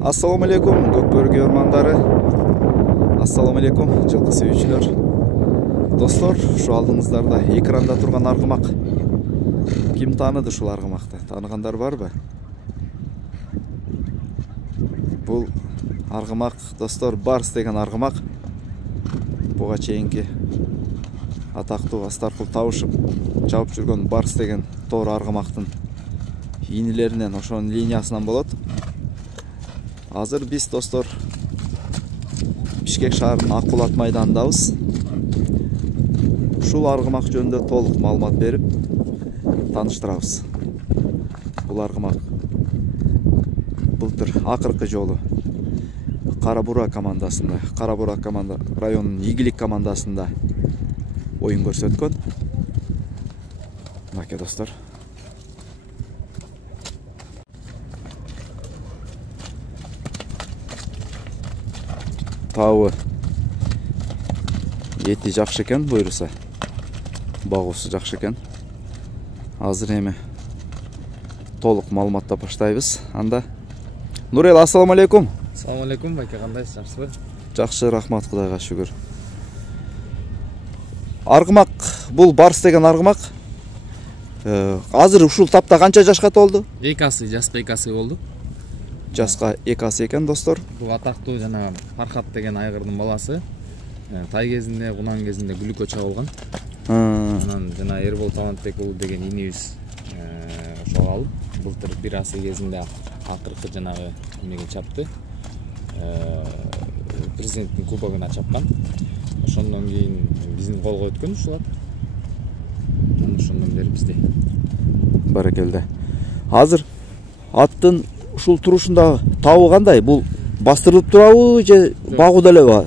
Assalamu alaikum Көкбөргө ормандары. Assalamu alaikum жылкы сүйүүчүлөр. Достор, ушу алдыңыздарда экранда турган аргымак. Ким тааныды ушул аргымакты? Тааныгандар барбы? Бул аргымак, достор, Барс деген аргымак. Буга чейинки атактуу Астаркул Табышев чабып жүргөн Барс деген тоор аргымактын ийнелеринен, ошонун линиясынан болот. Азыр биз, достор, Бишкек шаарынын Аккулат майданындабыз. Ушул аргымак жөнүндө толук маалымат берип тааныштырабыз. Бул аргымак былтыр акыркы жолу Кара Бура командасында, Кара Бура районунун Игилик командасында оюн көрсөткөн. Мынакей, достор. Табы эти жакшы экен, буйруса. Багуусу жакшы экен. Азыр эми толук маалыматтап баштайбыз. Анда Нурел, ассаламу алейкум. Ассаламу алейкум, байке, кандайсыз, жакшысызбы? Жакшы, рахмат, Кудайга шүгүр. Аргымак, бул Барс деген аргымак. Азыр ушул тапта канча жашка толду? Жаска 2 асы болду. Жаска 2 асы экен, достор. Бул атактуу жана Фархат деген айгырдын баласы. Тай кезинде, кунан кезинде глюко чабылган. Анан жана Эрбол Талантбек уулу деген инибиз ошого алып, былтыр 1 асы кезинде акыркы жанагы эмеге чапты. Президенттин кубогуна чапкан. Ошондон кийин биздин колго өткөн ушул ат. ошондон бери бизде. Баракелде. Азыр аттын ушул турушунда табы кандай? Бул бастырылып турабы же багуу делеби?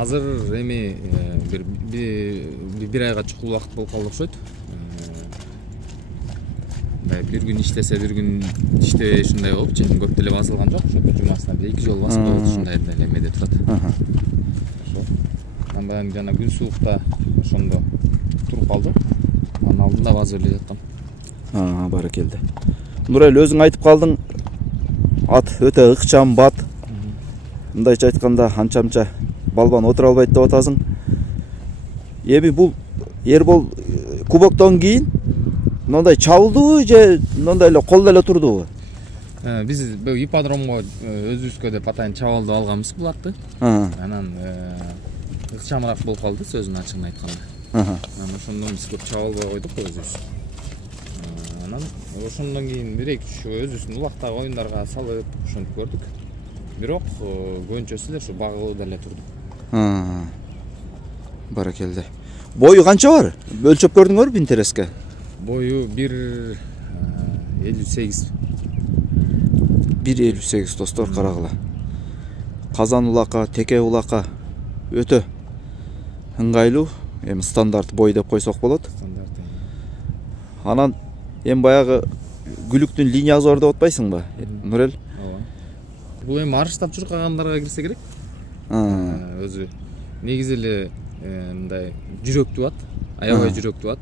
Азыр эми бир айга чукул убакыт болуп калды окшойт. Бир күн иштесе, бир күн иштебей ушундай болуп, эми көп деле басылган жок. Ошо бир жумасына бир 2 жолу басып коет, ушундай деле эмеде турат. Ошо. Андан жана күн суукта ошондо туруп калды. Анын алдында базы эле жаттым. Баракелде. Нурел, өзүң айтып калдың, ат өтө ыкчам, бат. Мындайча айтканда анча-мынча балбан отура албайт деп атасың. Эми бул Эрбол кубоктон кийин мындай чабылдыбы же мындай эле колдо эле турдубу? Биз бул ипподромго өзүбүзгө деп атайын чабылдып алганбыз бул атты. Анан ыкчамыраак болуп калды, сөзүн ачыгын айтканда. Анан ошондон биз көп чабылбай койдук өзүбүз. Анан ошондон кийин бир-эки өзүбүздүн улактагы оюндарга салып ошентип көрдүк. Бирок көбүнчөсү эле ушу багылуу деле турду. Баракелде. Бою канча бар? Өлчөп көрдүңөрбү интереске? Бою 1.58. 1.58 достор, карагыла. Казан улака, теке улака өтө ыңгайлуу, эми стандарт бой деп койсок болот. Анан эми баягы күлүктүн линиясы бар деп атпайсыңбы, Нурел? Бул эми арыштап чуркагандарга кирсе керек. Өзү негизи эле мындай жүрөктүү ат, аябай жүрөктүү ат.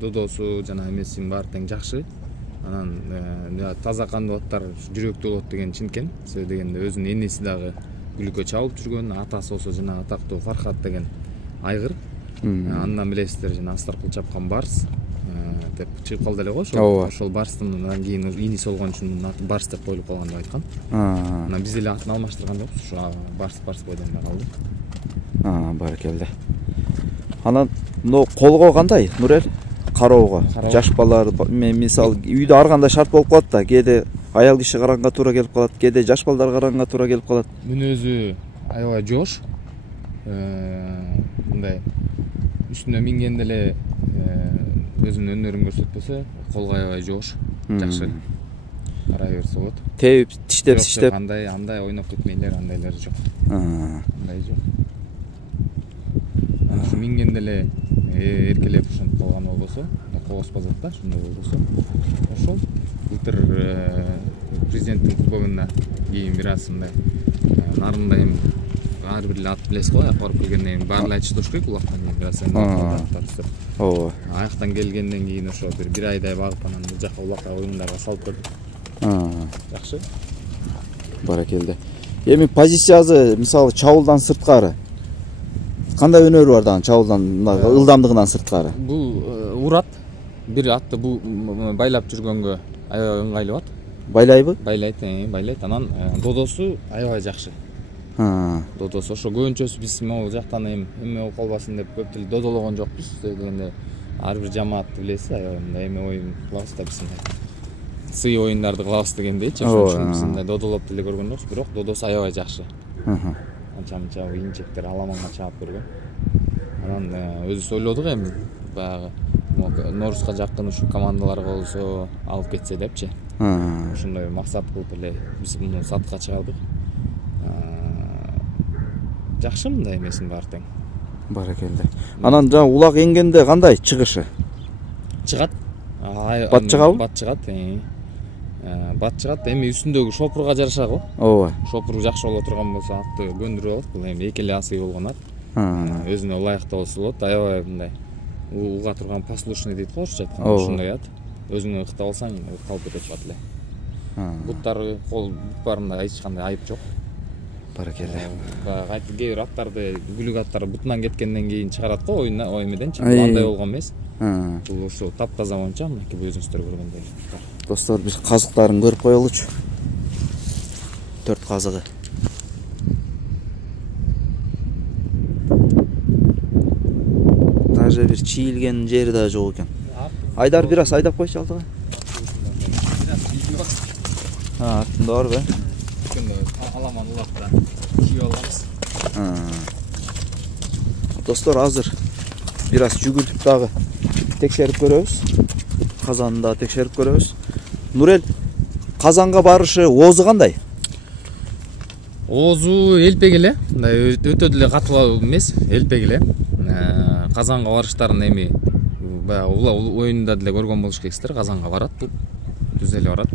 Додосу жана эмесин баары тең жакшы. Анан таза кандуу аттар жүрөктүү болот деген чынкен. Себеби дегенде өзүнүн энеси дагы күлүккө чабылып жүргөн, атасы болсо жана атактуу Фархат деген айгыр. Андан билесиздер, жана Астаркул чапкан барс деп чыгып калды эле го. Ошол барстан кийин иниси болгон үчүн барс деп коюлуп калган деп айткан. Анан биз эле атын алмаштырган жокпуз. Ушу барс бойдон эле калды. Баракелде. Анан мына колго кандай, Нурел? Кароого. Жаш балалар, мисалы үйдө ар кандай шарт болуп калат да, кээде аял киши караганга туура келип калат, кээде жаш балдар караганга туура келип калат. Мүнөзү аябай жоош. Мындай үстүнө мингенде эле өзүнүн өнөрүн көрсөтпөсө, колго аябай жоош, жакшы. Карай берсе болот. Тебип, тиштеп, андай ойноп кетмейлер, андайлар жок. Андай жок. Ушу мингенде эле эркелеп ушинтип калган болбосо, кооспоз ат да, ошондой болбосо. Ошол былтыр президенттин кубогуна кийин бир аз мындай нарында эми ар бир ат билесиз го, аяка барып келгенден кийин баары эле айтыштыш керек улактан кийин бир аз аттар. Аяктан келгенден кийин ошо бир айдай багып анан бул жака улакка оюндарга салып көрдүк. Жакшы. Баракелде. Эми позициясы мисалы чабуулдан сырткары кандай өнөрү бар дагы чабуулдан ылдамдыгынан сырткары? Бул урат. Бир атты бул байлап жүргөнгө аябай ыңгайлуу ат. Байлайбы? Байлайт. Анан додосу аябай жакшы. Додосу ошо көбүнчөсү биз могул жактан эме болуп калбасын деп көп деле додологон жокпуз. Дегенде ар бир жамаатты билесиз, аябай мындай эме оюн кылабыз да биз мындай. Сый оюндарды кылабыз дегендейчи. Ошон үчүн биз мындай додолоп деле көргөн жокпуз, бирок додосу аябай жакшы. Анча-мынча инчектер аламанга чаап көргөн. Анан өзүбүз ойлодук эми баягы Норузга жакын ушу командаларга болсо алып кетсе депчи. Ошондой максат кылып эле биз муну сатка чыгардык. Жакшы мындай эмесин баары тең. Баракелде. Анан жана улак эңгенде кандай чыгышы? Чыгат. Бат чыгабы? Бат чыгат. Бат чыгат. Эми үстүндөгү шопурга жараша го. Ооба. Шопуру жакшы боло турган болсо атты көндүрүп алат. Бул эми эки эле асы болгон ат. Өзүнө ылайыктуу болсо болот. Аябай мындай уга турган послушный дейт го, орусча айтканда, ошондой ат. Өзүңө ыкта алсаң, калып кетет бат эле. Буттары, кол бутбарында эч кандай айып жок. Баракелде. Кайтып кээ бир аттарды, күлүк аттар бутунан кеткенден кийин чыгарат го оймеденчи. Андай болгон эмес. Бул ошо таптаза боюнча, мынакей өзүңүздөр көргөндөй. Достор, биз казыктарын көрүп коелучу. 4 казыгы. Даже бир чийилген жери да жок экен. Айдар бир аз айдап койчу алдыга. Аттында барбы? Аламан улакта чийип алганбыз. Достор, азыр biraz жүгүртүп дагы текшерип көрөбүз. Казанын да текшерип көрөбүз. Нурел, казанга барышы оозу кандай? Оозу элпек эле, мындай өтө деле катуу эмес, элпек эле. Казанга барыштарын эми баягы оюнда деле көргөн болуш керексиздер. Казанга барат, бул түз эле барат.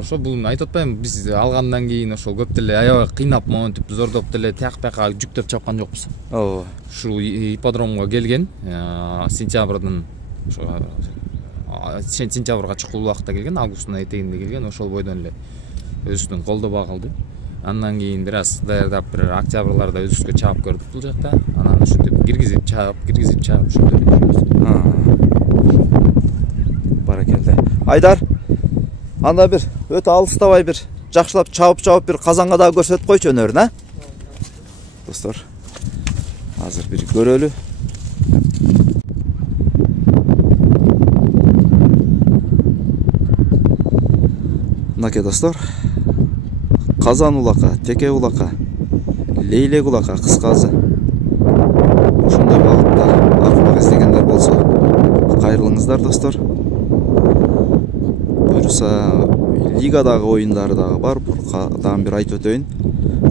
Ошо бул айтып атпаймынбы, биз алгандан кийин ошол көп деле аябай кыйнап, монтип, зордоп деле тияк бияка жүктөп чапкан жокпуз. Ооба. Ушул ипподромго келген, сентябрдын сентябрга чукул убакытта келген, августтун этегинде келген, ошол бойдон эле өзүбүздүн колдобой калды. Андан кийин бир аз даярдап, бир октябрларда өзүбүзгө чаап көрдүк бул жакта. Анан ушинтип киргизип чаап ошондой жүрөбүз. Баракелде. Айдар, анда бир өтө алыстабай бир жакшылап чаап бир казанга дагы көрсөтүп койчу өнөрүн, а? Достор, азыр бир көрөлү. Мынакей достор, казан улака, теке улака, лейлек улака кыскасы. Ошондой багытта аркылап издегендер болсо, кайрылыңыздар достор. Буюрса, лигадагы оюндары дагы бар. Дагы бир айтып өтөйүн.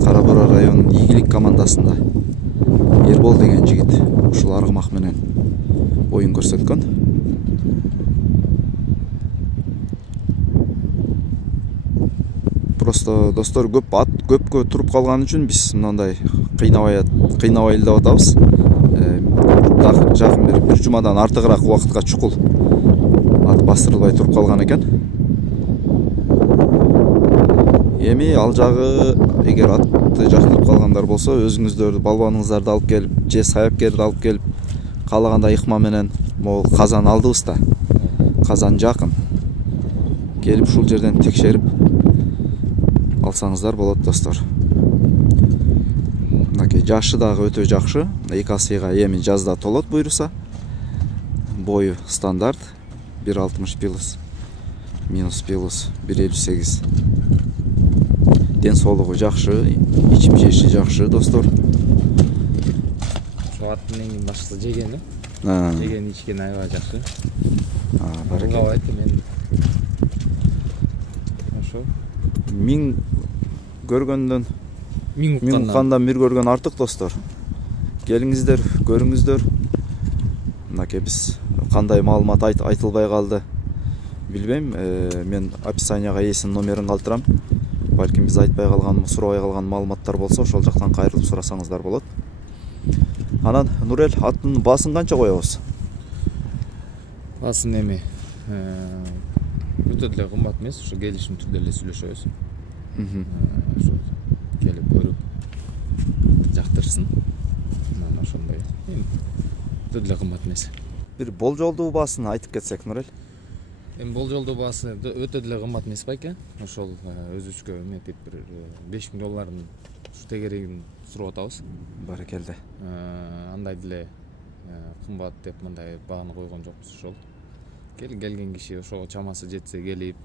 Кара Бура районунун ийгилик командасында Эрбол деген жигит ушул аргымак менен оюн көрсөткөн. Просто достор көпкө туруп калган үчүн биз мындай кыйнабай эле деп атабыз. Жакын бир жумадан артыгыраак убакытка чукул ат бастырылбай туруп калган экен. Эми ал жагы эгер атты жактырып калгандар болсо, өзүңүздөрдү, балбаныңыздарды алып келип, же саяпкерди алып келип, каалагандай ыкма менен могул казан алдыбыз да. Казан жакын. Келип ушул жерден текшерип алсаңыздар болот достор. Мынакей жашы дагы өтө жакшы. 2 асыйга эми жазда толот буйруса. Бою стандарт 1.60 пилус, минус пилус 1.58. Ден соолугу жакшы, ичим жеши жакшы достор. Ошо аттын эң башкысы жегени. Жеген ичкен аябай жакшы. Баракелде. Мен ошо 1000 көргөндөн 1000 уккандан бир көргөн артык достор. Келиңиздер, көрүңүздөр. Мынакей биз кандай маалымат айтылбай калды билбейм. Мен описанияга эсин номерин калтырам. Балким биз айтпай калган, сурабай калган маалыматтар болсо, ошол жактан кайрылып сурасаңыздар болот. Анан Нурел, аттын баасын канча коебуз? Баасын эми өтө деле кымбат эмес, ошо келишим түрдө эле сүйлөшөбүз. Ошо келип көрүп жактырсын. Анан ошондой өтө деле кымбат эмес. Бир болжолдуу баасын айтып кетсек, Нурел. Эми болжолдуу баасы өтө деле кымбат эмес байке. Ошол өзүбүзгө эметип бир $5000 ушу тегерегин сурап атабыз. Баракелде. Андай деле кымбат деп мындай бааны койгон жокпуз ошол. Келген киши ошого чамасы жетсе келип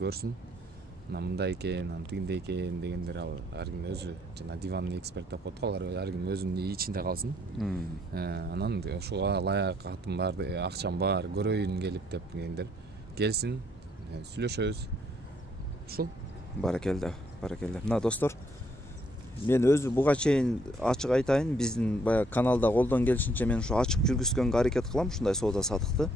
көрсүн. Мындай экен, тигиндей экен дегендер ар ким өзү жана диванный эксперт деп коет го, алар ар ким өзүнүн ичинде калсын. Анан ошого ылайык атым бар, акчам бар, көрөйүн келип деп дегендер келсин, сүйлөшөбүз. Ушул. Баракелде. Мына достор, мен өзү буга чейин ачык айтайын, биздин баягы каналда колдон келишинче мен ушу ачык жүргүзгөнгө аракет кылам ушундай соода сатыкты.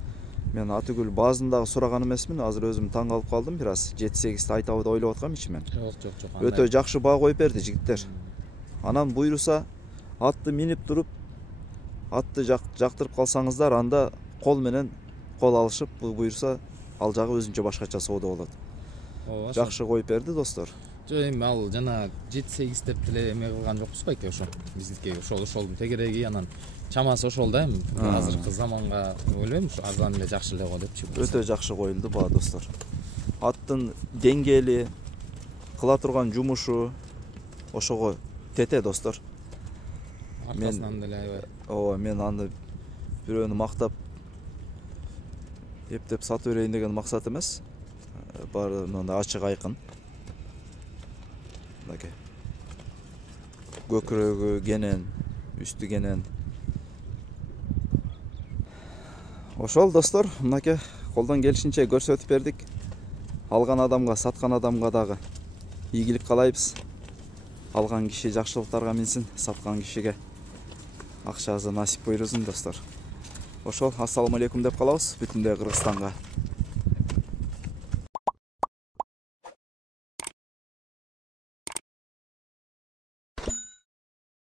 Мен атүгүл баазындагы сураган эмесмин, азыр өзүм таң калып калдым, бир аз 7-8ти айтабы деп ойлоп аткам ичимен. Жок. Өтө жакшы баа коюп берди жигиттер. Анан буйруса атты минип туруп, атты жактырып калсаңыздар, анда кол менен кол алышып, буйруса ал жагы өзүнчө башкача соода болот. Жакшы коюп берди достор. Жок, эми ал жана 7-8 деп деле эме кылган жокпуз байке, ошо биздики ошолдун тегереги, анан чамасы ошол да эми азыркы заманга ойлойм ушу арзан эле жакшы эле го депчи. Өтө жакшы коюлду баа достор. Аттын деңгээли, кыла турган жумушу ошого тете достор. Аркасынан деле аябай. Ооба, мен аны бирөөнү мактап эптеп сатып берейин деген максат эмес. Баары мындай ачык айкын. Мынакей. Көкүрөгү кенен, үстү кенен. Ошол достор, мынакей колдон келишинче көрсөтүп бердик. Алган адамга, саткан адамга дагы ийгилик каалайбыз. Алган киши жакшылыктарга минсин, саткан кишиге акчасы насип буйрузун достор. Ошол, ассаламу алейкум деп калабыз бүтүндөй Кыргызстанга.